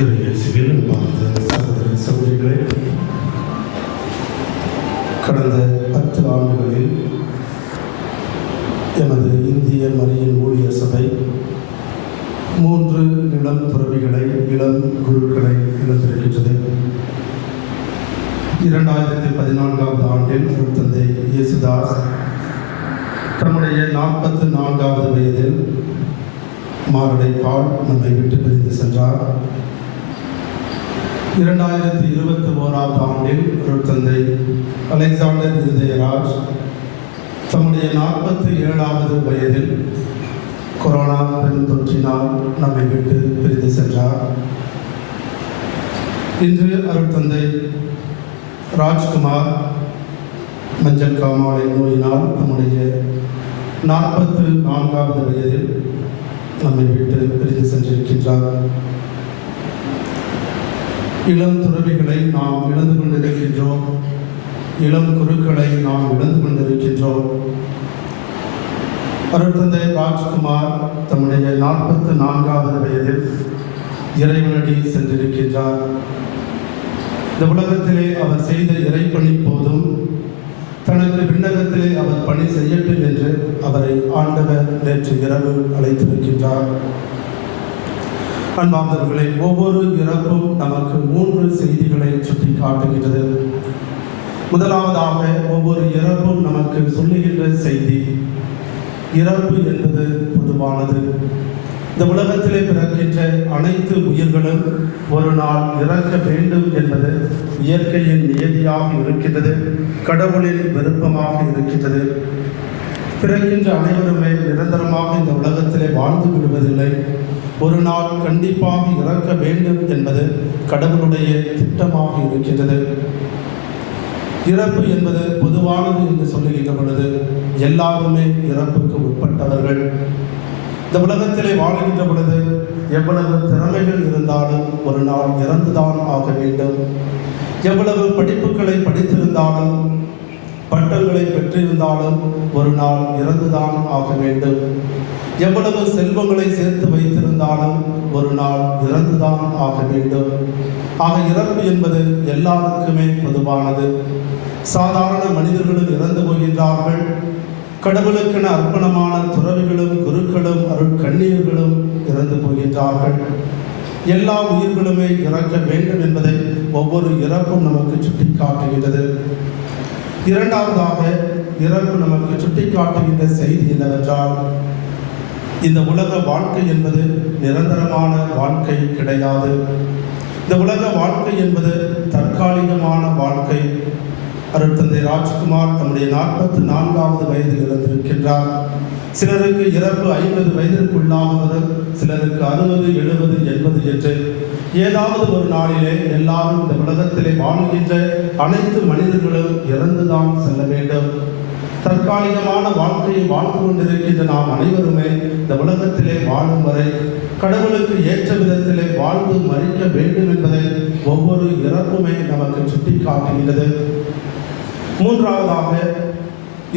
இறையேசுவில் வாழ்ந்த சகோதர சகோதரிகளே, கடந்த 10 ஆண்டுகளில் எமது இந்திய மரியின் ஊழியர் சபை 3 இளம் துறவிகளை, இளம் குருக்களை இழந்திருக்கின்றது. 2014ஆம் ஆண்டில் தந்தை இயேசுதாஸ் தம்முடைய 44வது வயதில் மாரடைப்பால் நம்மை விட்டு பிரிந்து சென்றார். 2021ஆம் ஆண்டில் தந்தை அலெக்சாண்டர் இருதயராஜ் தம்முடைய 47வது வயதில் கொரோனா பெருந்தொற்றினால் நம்மை விட்டு பிரிந்து சென்றார். இன்று அருட்தந்தை ராஜ்குமார் மஞ்சள் காமாலை நோயினால் தம்முடைய 44வது வயதில் நம்மை விட்டு பிரிந்து சென்றிருக்கின்றார். இளம் துறவிகளை நாம் இழந்து கொண்டிருக்கின்றோம். இளம் குருக்களை நாம் இழந்து கொண்டிருக்கின்றோம். அருட்தந்தை ராஜ்குமார் தம்முடைய 44வது வயதில் இறைவனடி சென்றிருக்கின்றார். இந்த உலகத்திலே அவர் செய்த இறைப்பணி போதும், தனக்கு விண்ணகத்திலே அவர் பணி செய்யட்டும் என்று அவரை ஆண்டவர் நேற்று இரவு அழைத்திருக்கின்றார். அன்பார்ந்தவர்களே, ஒவ்வொரு இறப்பும் நமக்கு 3 செய்திகளை சுட்டி காட்டுகின்றது. முதலாவதாக, ஒவ்வொரு இறப்பும் நமக்கு சொல்லுகின்ற செய்தி, இறப்பு என்பது பொதுவானது. இந்த உலகத்திலே பிறக்கின்ற அனைத்து உயிர்களும் ஒரு நாள் இறக்க வேண்டும் என்பது இயற்கையின் நியதியாக இருக்கின்றது, கடவுளின் விருப்பமாக இருக்கின்றது. பிறக்கின்ற அனைவருமே நிரந்தரமாக இந்த உலகத்திலே வாழ்ந்து விடுவதில்லை. ஒரு நாள் கண்டிப்பாக இறக்க வேண்டும் என்பது கடவுளுடைய திட்டமாக இருக்கின்றது. இறப்பு என்பது பொதுவானது என்று சொல்லுகின்ற பொழுது எல்லாருமே இறப்புக்கு உட்பட்டவர்கள். இந்த உலகத்திலே வாழ்கின்ற பொழுது எவ்வளவு திறமைகள் இருந்தாலும் ஒரு நாள் இறந்துதான் ஆக வேண்டும். எவ்வளவு படிப்புகளை படித்திருந்தாலும், பட்டங்களை பெற்றிருந்தாலும் ஒரு நாள் இறந்துதான் ஆக வேண்டும். எவ்வளவு செல்வங்களை சேர்த்து வைத்திருந்தாலும் ஒரு நாள் இறந்துதான் ஆக வேண்டும். ஆக இறப்பு என்பது எல்லாருக்குமே பொதுவானது. சாதாரண மனிதர்களும் இறந்து போகின்றார்கள். கடவுளுக்கென அர்ப்பணமான துறவிகளும் குருக்களும் அருட்கண்ணியர்களும் இறந்து போகின்றார்கள். எல்லா உயிர்களுமே இறக்க வேண்டும் என்பதை ஒவ்வொரு இறப்பும் நமக்கு சுட்டி காட்டுகின்றது. இரண்டாவதாக, இறப்பு நமக்கு சுட்டி காட்டுகின்ற செய்தி என்னவென்றால், இந்த உலக வாழ்க்கை என்பது நிரந்தரமான வாழ்க்கை கிடையாது. இந்த உலக வாழ்க்கை என்பது தற்காலிகமான வாழ்க்கை. அருட்தந்தை ராஜ்குமார் தம்முடைய 44வது வயதில் இறந்திருக்கின்றார். சிலருக்கு இறப்பு 50 வயதிற்குள்ளாகுவது, சிலருக்கு 60, 70, 80 என்று ஏதாவது ஒரு நாளிலே எல்லாரும் இந்த உலகத்திலே வாழுகின்ற அனைத்து மனிதர்களும் இறந்துதான் செல்ல வேண்டும். தற்காலிகமான வாழ்க்கையை வாழ்ந்து கொண்டிருக்கின்ற நாம் அனைவருமே இந்த உலகத்திலே வாழும் வரை கடவுளுக்கு ஏற்ற விதத்திலே வாழ்ந்து மறிக்க வேண்டும் என்பதை ஒவ்வொரு இறப்புமே நமக்கு சுட்டி காட்டுகின்றது. மூன்றாவதாக,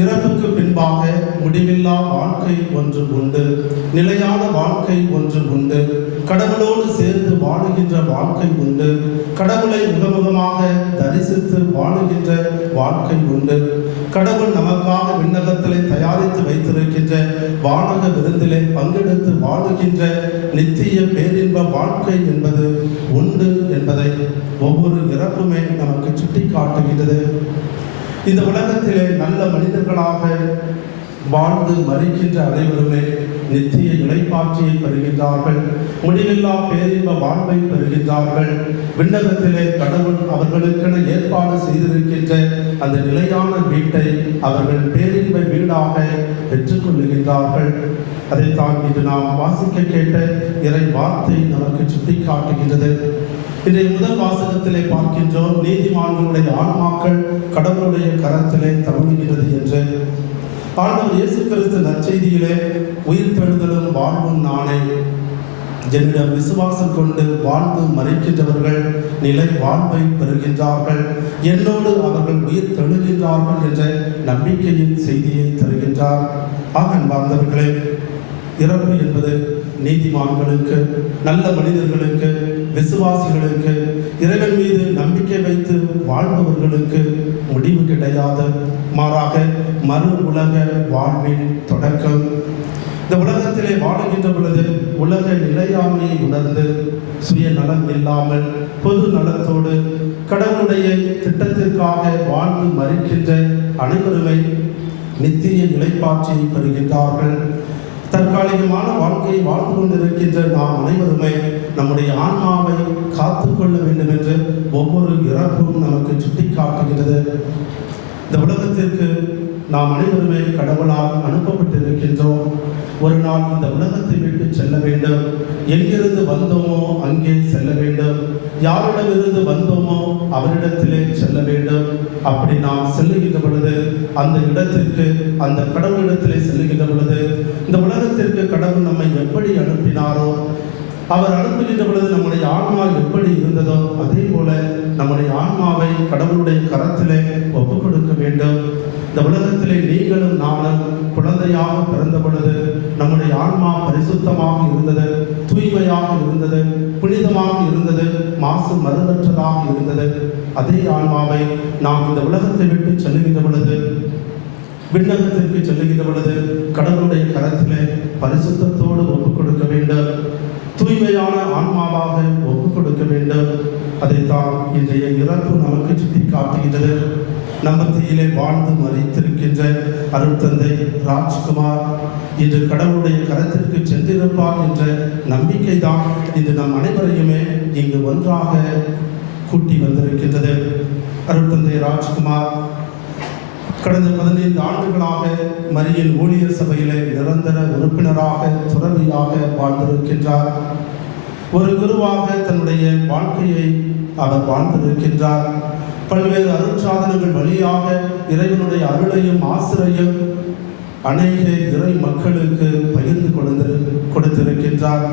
இறப்புக்கு பின்பாக முடிவில்லா வாழ்க்கை ஒன்று உண்டு, நிலையான வாழ்க்கை ஒன்று உண்டு, கடவுளோடு சேர்ந்து வாழுகின்ற வாழ்க்கை உண்டு, கடவுளை முகமுகமாக தரிசித்து வாழுகின்ற வாழ்க்கை உண்டு, கடவுள் நமக்காக விண்ணகத்திலே தயாரித்து வைத்திருக்கின்ற வானக விருந்திலே பங்கெடுத்து வாழுகின்ற நித்திய பேரின்ப வாழ்க்கை என்பது உண்டு என்பதை ஒவ்வொரு இறப்புமே நமக்கு சுட்டி காட்டுகின்றது. இந்த உலகத்திலே நல்ல மனிதர்களாக வாழ்ந்து மறிக்கின்ற அனைவருமே நித்திய இளைப்பாற்றியை பெறுகின்றார்கள், முடிவில்லா பேரின்ப வாழ்வை பெறுகின்றார்கள். விண்ணகத்திலே கடவுள் அவர்களுக்கென ஏற்பாடு செய்திருக்கின்ற அந்த நிலையான வீட்டை அவர்கள் பேரின்ப வீடாக பெற்றுக்கொள்ளுகின்றார்கள். அதைத்தான் இன்று நாம் வாசிக்க கேட்ட இறை வார்த்தை நமக்கு சுட்டி காட்டுகின்றது. இன்றைய முதல் வாசகத்திலே பார்க்கின்றோம், நீதிமான்களுடைய ஆன்மாக்கள் கடவுளுடைய கரத்திலே தவழுகிறது என்று. ஆண்டவர் இயேசு கிறிஸ்து நற்செய்தியிலே உயிர்த்தெழுதலும் வாழ்வும் நானே, என்னிடம் விசுவாசம் கொண்டு வாழ்ந்து மறிக்கின்றவர்கள் நிலை வாழ்வை பெறுகின்றார்கள், என்னோடு அவர்கள் உயிர் தெழுகின்றார்கள் என்ற நம்பிக்கையின் செய்தியை தருகின்றார். ஆக அன்பார்ந்தவர்களே, இறப்பு என்பது நீதிமான்களுக்கு, நல்ல மனிதர்களுக்கு, விசுவாசிகளுக்கு, இறைவன் மீது நம்பிக்கை வைத்து வாழ்பவர்களுக்கு முடிவு கிடையாது, மாறாக மறு உலக வாழ்வின் தொடக்கம். இந்த உலகத்திலே வாழுகின்ற பொழுது உலக நிலையாமையை உணர்ந்து சுயநலம் இல்லாமல் பொது நலத்தோடு கடவுளுடைய திட்டத்திற்காக வாழ்ந்து மறிக்கின்ற அனைவருமே நித்திய நிலைப்பாட்சியை பெறுகின்றார்கள். தற்காலிகமான வாழ்க்கையை வாழ்ந்து கொண்டிருக்கின்ற நாம் அனைவருமே நம்முடைய ஆன்மாவை காத்துக்கொள்ள வேண்டும் என்று ஒவ்வொரு இறப்பும் நமக்கு சுட்டிக்காட்டுகிறது. இந்த உலகத்திற்கு நாம் அனைவருமே கடவுளால் அனுப்பப்பட்டிருக்கின்றோம். ஒரு நாள் இந்த உலகத்தை விட்டு செல்ல வேண்டும். எங்கிருந்து வந்தோமோ அங்கே செல்ல வேண்டும். யாரிடமிருந்து வந்தோமோ அவரிடத்திலே செல்ல வேண்டும். அப்படி நாம் செல்லுகின்ற பொழுது அந்த இடத்திற்கு, அந்த கடவுளிடத்திலே செல்லுகின்ற பொழுது இந்த உலகத்திற்கு கடவுள் நம்மை எப்படி அனுப்பினாரோ, அவர் அனுப்புகின்ற பொழுது நம்முடைய ஆன்மா எப்படி இருந்ததோ அதே போல நம்முடைய ஆன்மாவை கடவுளுடைய கரத்திலே ஒப்புக் கொடுக்க வேண்டும். இந்த உலகத்திலே நீங்களும் நானும் குழந்தையாக பிறந்த பொழுது நம்முடைய ஆன்மா பரிசுத்தமாக இருந்தது, தூய்மையாக இருந்தது, புனிதமாக இருந்தது, மாசு மறுவற்றதாக இருந்தது. அதே ஆன்மாவை நாம் இந்த உலகத்தை விட்டு செல்லுகின்ற பொழுது, விண்ணகத்திற்கு செல்லுகின்ற பொழுது கடவுளுடைய கரத்திலே பரிசுத்தத்தோடு ஒப்புக் கொடுக்க வேண்டும். தூய்மையான ஆன்மாவாக ஒப்புக் கொடுக்க வேண்டும். அதைத்தான் இன்றைய இறப்பு நமக்கு சுட்டி காட்டுகின்றது. நம்பத்தியிலே வாழ்ந்து மறித்திருக்கின்ற அருட்தந்தை ராஜ்குமார் இன்று கடவுளுடைய கரத்திற்கு சென்றிருப்பார் என்ற நம்பிக்கை தான் இன்று நம் அனைவரையுமே இங்கு ஒன்றாக கூட்டி வந்திருக்கின்றது. அருட்தந்தை ராஜ்குமார் கடந்த 15 ஆண்டுகளாக மரியின் ஊழியர் சபையிலே நிரந்தர உறுப்பினராக, துறவியாக வாழ்ந்திருக்கின்றார். ஒரு குருவாக தன்னுடைய வாழ்க்கையை அவர் வாழ்ந்திருக்கின்றார். பல்வேறு அருட்சாதனங்கள் வழியாக இறைவனுடைய அருளையும் ஆசிரையும் அநேக இறை மக்களுக்கு பகிர்ந்து கொடுத்திருக்கின்றார்.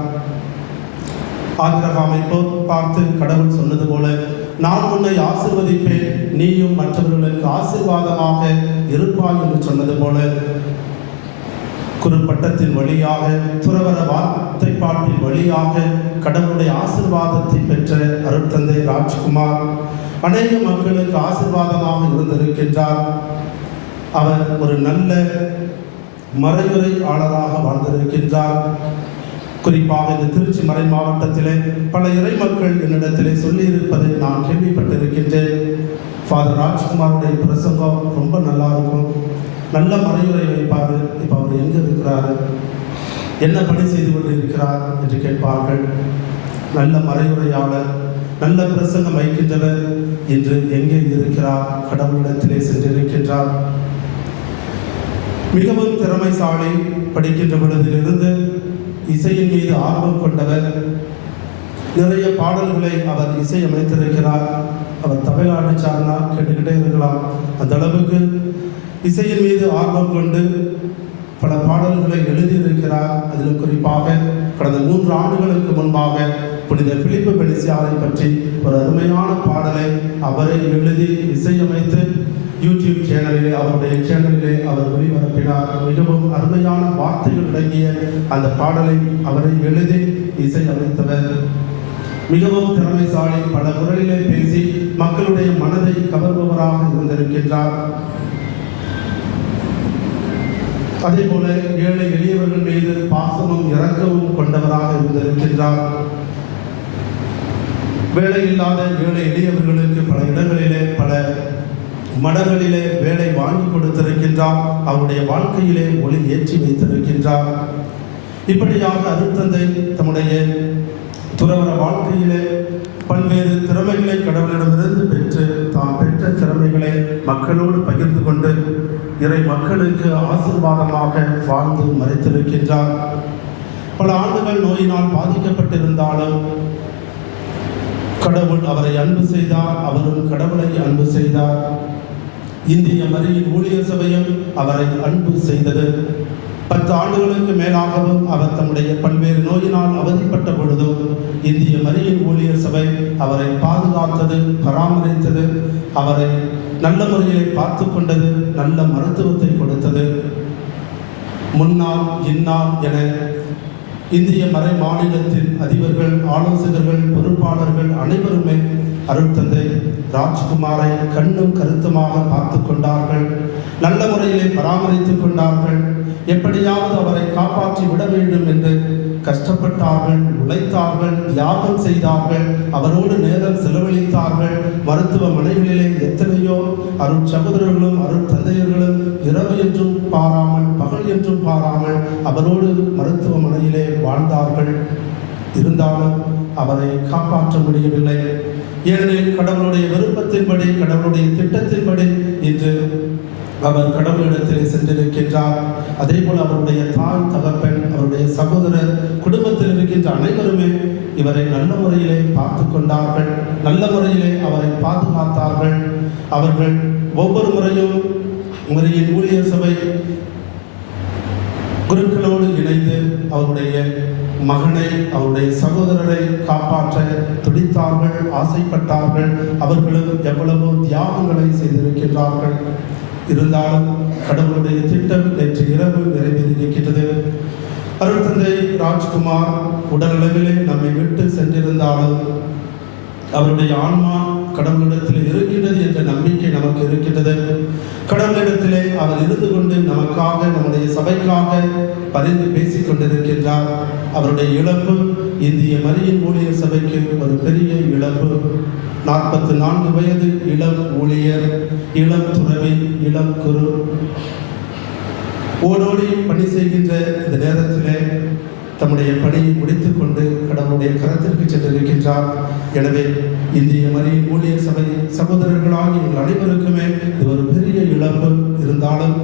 ஆபிரகாமை பார்த்து கடவுள் சொன்னது போல, நான் உன்னை ஆசீர்வதிப்பேன், நீயும் மற்றவர்களுக்கு ஆசீர்வாதமாக இருப்பாய் என்று சொன்னது போல, குறுப்பட்டத்தின் வழியாக, துறவர வார்த்தைப்பாட்டின் வழியாக கடவுளுடைய ஆசீர்வாதத்தை பெற்ற அருட்தந்தை ராஜ்குமார் அநேக மக்களுக்கு ஆசீர்வாதமாக இருந்திருக்கின்றார். அவர் ஒரு நல்ல மறையுரையாளராக வாழ்ந்திருக்கின்றார். குறிப்பாக இந்த திருச்சி மறை மாவட்டத்திலே பல இறை மக்கள் என்னிடத்திலே சொல்லியிருப்பதை நான் கேள்விப்பட்டிருக்கின்றேன். ஃபாதர் ராஜ்குமாருடைய பிரசங்கம் ரொம்ப நல்லா இருக்கும், நல்ல மறையுரை வைப்பார். இப்போ அவர் எங்கே இருக்கிறார், என்ன பணி செய்து கொண்டு இருக்கிறார் என்று கேட்பார்கள். நல்ல மறையுரையாளர், நல்ல பிரசங்கம் வைக்கின்றவர், இன்று எங்கே இருக்கிறார்? கடவுளிடத்திலே சென்றிருக்கின்றார். மிகவும் திறமைசாலி. படிக்கின்ற பொழுதிலிருந்து இசையின் மீது ஆர்வம் கொண்டவர். நிறைய பாடல்களை அவர் இசையமைத்திருக்கிறார். அவர் தமிழ்நாட்டுச்சார்னா கேட்டுக்கிட்டே இருக்கலாம். அந்த அளவுக்கு இசையின் மீது ஆர்வம் கொண்டு பல பாடல்களை எழுதியிருக்கிறார். அதிலும் குறிப்பாக கடந்த 3 ஆண்டுகளுக்கு முன்பாக புனித பிலிப்பு பெனிசியாரை பற்றி ஒரு அருமையான பாடலை அவரை எழுதி இசையமைத்து யூடியூப் சேனலிலே, அவருடைய சேனலிலே அவர் ஒளிபரப்பினார். மிகவும் அருமையான வார்த்தைகள் அடங்கிய அந்த பாடலை அவரை எழுதி இசையமைத்தவர். மிகவும் திறமைசாலி. பல குரலிலே பேசி மக்களுடைய மனதை கவர்பவராக இருந்திருக்கின்றார். அதே போல ஏழை எளியவர்கள் மீது பாசமும் இரக்கமும் கொண்டவராக இருந்திருக்கின்றார். வேலை இல்லாத ஏழை எளியவர்களுக்கு பல இடங்களிலே, பல மடங்களிலே வேலை வாங்கி கொடுத்திருக்கின்றார். அவருடைய வாழ்க்கையிலே ஒளி ஏற்றி வைத்திருக்கின்றார். இப்படியாக அருட்தந்தை தம்முடைய துறவர வாழ்க்கையிலே பல்வேறு திறமைகளை கடவுளிடமிருந்து பெற்று, தாம் பெற்ற திறமைகளை மக்களோடு பகிர்ந்து கொண்டு இறை மக்களுக்கு ஆசீர்வாதமாக வாழ்ந்து மறைத்திருக்கின்றார். பல ஆண்டுகள் நோயினால் பாதிக்கப்பட்டிருந்தாலும் கடவுள் அவரை அன்பு செய்தார், அவரும் கடவுளை அன்பு செய்தார். இந்திய மரியின் ஊழியர் சபையும் அவரை அன்பு செய்தது. 10 ஆண்டுகளுக்கு மேலாகவும் அவர் தம்முடைய பல்வேறு நோயினால் அவதிப்பட்ட பொழுதும் இந்திய மரியின் ஊழியர் சபை அவரை பாதுகாத்தது, பராமரித்தது, அவரை நல்ல முறையிலே பார்த்து கொண்டது, நல்ல மருத்துவத்தை கொடுத்தது. முன்னாள் இன்னாள் என இந்திய மறை மாநிலத்தின் அதிபர்கள், ஆலோசகர்கள், பொறுப்பாளர்கள் அனைவருமே அருட்தந்தை ராஜ்குமாரை கண்ணும் கருத்துமாக பார்த்து கொண்டார்கள். நல்ல முறையிலே பராமரித்துக் கொண்டார்கள். எப்படியாவது அவரை காப்பாற்றி விட வேண்டும் என்று கஷ்டப்பட்டார்கள், உழைத்தார்கள், தியாகம் செய்தார்கள், அவரோடு நேரம் செலவழித்தார்கள். மருத்துவமனைகளிலே எத்தனையோ அருட் சகோதரர்களும் அருட் தந்தையர்களும் இரவு என்றும் பாராமல், பகல் என்றும் பாராமல் அவரோடு மருத்துவமனையிலே வாழ்ந்தார்கள். இருந்தாலும் அவரை காப்பாற்ற முடியவில்லை. ஏனெனில் கடவுளுடைய விருப்பத்தின்படி, கடவுளுடைய திட்டத்தின்படி இன்று அவர் கடவுளிடத்திலே சென்றிருக்கின்றார். அதே போல் அவருடைய தாய், தகப்பன், அவருடைய சகோதரர், குடும்பத்தில் இருக்கின்ற அனைவருமே இவரை நல்ல முறையிலே பார்த்து கொண்டார்கள். நல்ல முறையிலே அவரை பாதுகாத்தார்கள். அவர்கள் ஒவ்வொரு முறையும் முறையின் ஊழியர் சபை குருக்களோடு இணைந்து அவருடைய மகனை, அவருடைய சகோதரரை காப்பாற்ற துடித்தார்கள், ஆசைப்பட்டார்கள். அவர்களும் எவ்வளவோ தியாகங்களை செய்திருக்கின்றார்கள். இருந்தாலும் கடவுளுடைய திட்டம் நேற்று இரவு நிறைவேறியிருக்கிறது. அருட்தந்தை ராஜ்குமார் உடலளவிலே நம்மை விட்டு சென்றிருந்தாலும் அவருடைய ஆன்மா கடவுளிடத்தில் இருக்கின்றது என்ற நம்பிக்கை நமக்கு இருக்கின்றது. கடவுளிடத்திலே அவர் இருந்து கொண்டு நமக்காக, நம்முடைய சபைக்காக பரிந்து பேசிக் கொண்டிருக்கின்றார். அவருடைய இழப்பு இந்திய மரியின் ஊழியர் சபைக்கு ஒரு பெரிய இழப்பு. 44 வயது இளம் ஊழியர், இளம் துறவி, இளம் குரு ஓடோடி பணி செய்கின்ற இந்த நேரத்திலே தம்முடைய பணியை முடித்துக் கொண்டு கடவுளுடைய கரத்திற்கு சென்றிருக்கின்றார். எனவே இந்திய மரியின் ஊழியர் சபை சகோதரர்களாகிய எங்கள் அனைவருக்குமே இது ஒரு பெரிய இழப்பு. இருந்தாலும்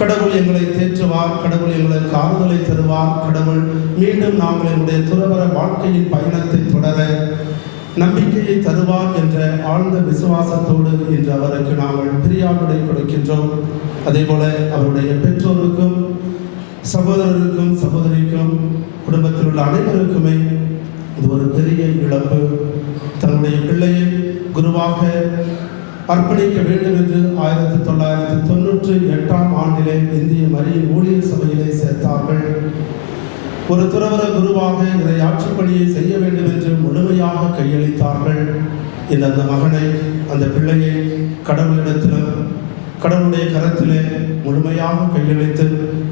கடவுள் எங்களை தேற்றுவார், கடவுள் எங்களுக்கு ஆறுதலை தருவார். கடவுள் மீண்டும் நாங்கள் எங்களுடைய துறவற வாழ்க்கையின் பயணத்தை தொடர நம்பிக்கையை தருவார் என்ற ஆழ்ந்த விசுவாசத்தோடு இன்று அவருக்கு நாங்கள் பிரியாவிடை கொடுக்கின்றோம். அதே போல அவருடைய பெற்றோருக்கும், சகோதரருக்கும், சகோதரிக்கும், குடும்பத்தில் உள்ள அனைவருக்குமே இது ஒரு பெரிய இழப்பு. தன்னுடைய பிள்ளையை குருவாக அர்ப்பணிக்க வேண்டும் என்று 1998 ஆண்டிலே இந்திய மரியின் ஊழியர் சபையிலே சேர்த்தார்கள். ஒரு துறவற குருவாக இதை ஆட்சிப் பணியை செய்ய வேண்டும் என்று முழுமையாக கையளித்தார்கள். இந்த அந்த மகனை, அந்த பிள்ளையை கடவுளிடத்திலும் கடவுளுடைய கரத்திலே முழுமையாக கையளித்து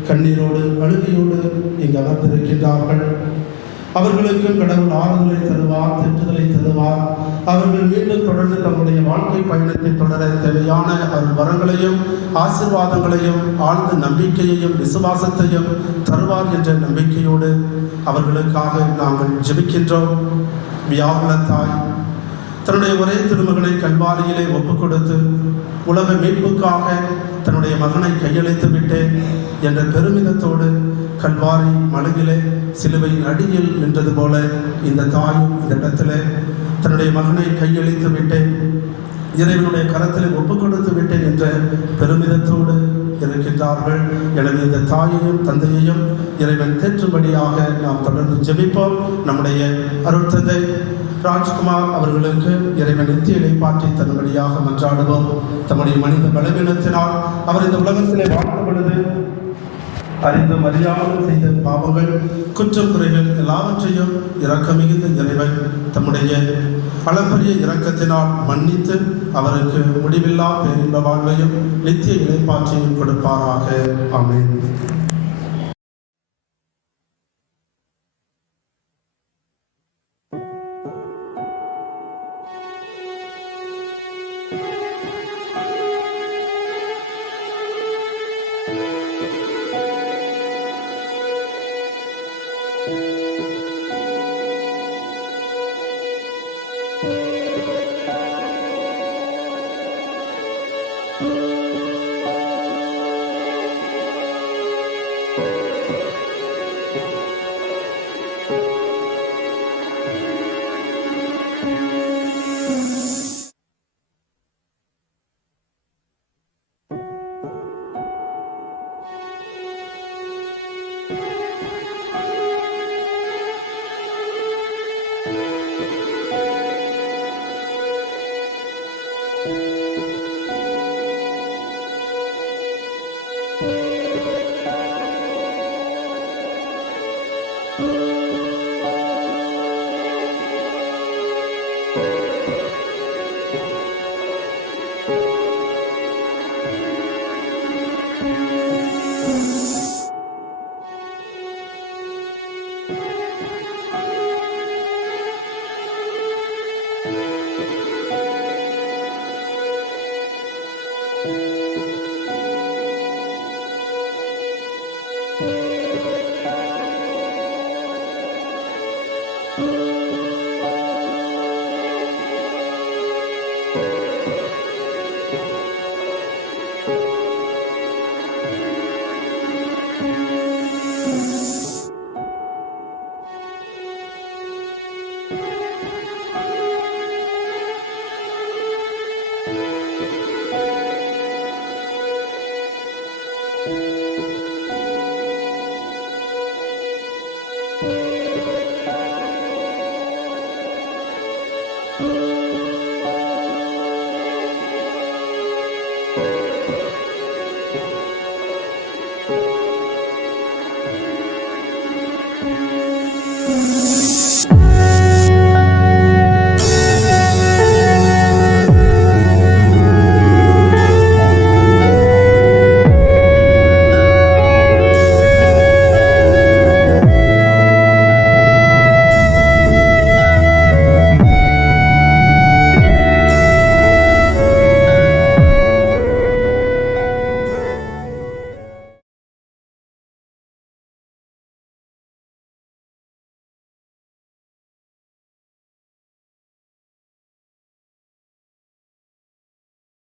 கண்ணீரோடு, அழுகையோடு இங்கு அமர்ந்திருக்கின்றார்கள். அவர்களுக்கும் கடவுள் ஆறுதலை தருவார், திட்டுதலை தருவார். அவர்கள் மீண்டும் தொடர்ந்து தம்முடைய வாழ்க்கை பயணத்தை தொடர தேவையான அருள் வரங்களையும் ஆசீர்வாதங்களையும் ஆழ்ந்த நம்பிக்கையையும் விசுவாசத்தையும் தருவார் என்ற நம்பிக்கையோடு அவர்களுக்காக நாங்கள் ஜெபிக்கின்றோம். வியாகுல தாய் தன்னுடைய ஒரே திருமகனை கல்வாரியிலே ஒப்புக் கொடுத்து உலக மீட்புக்காக தன்னுடைய மகனை கையளித்து விட்டேன் என்ற பெருமிதத்தோடு கல்வாரி மலையிலே சிலுவையின் அடியில் நின்றது போல இந்த தாயும் இந்த இடத்திலே தன்னுடைய மகனை கையளித்து விட்டேன், இறைவனுடைய கரத்தில் ஒப்புக் கொடுத்து விட்டேன் என்ற பெருமிதத்தோடு இருக்கின்றார்கள். எனவே இந்த தாயையும் தந்தையையும் இறைவன் தேற்றும்படியாக நாம் தொடர்ந்து ஜெபிப்போம். நம்முடைய அருட்தந்தை ராஜ்குமார் அவர்களுக்கு இறைவன் நித்திய இளைப்பாற்றி தரும்படியாக மன்றாடுவோம். தம்முடைய மனித பலவீனத்தினால் அவர் இந்த உலகத்திலே வாழ்ந்த பொழுது அறிந்தும் அறியாமலும் செய்த பாவங்கள், குற்றம், குறைகள் எல்லாவற்றையும் இரக்கம் மிகுந்த இறைவன் தம்முடைய அளப்பரிய இரக்கத்தினால் மன்னித்து அவருக்கு முடிவில்லா பேரின்ப வாழ்வையும் நித்திய இளைப்பாற்றியும் கொடுப்பாராக. ஆமென்.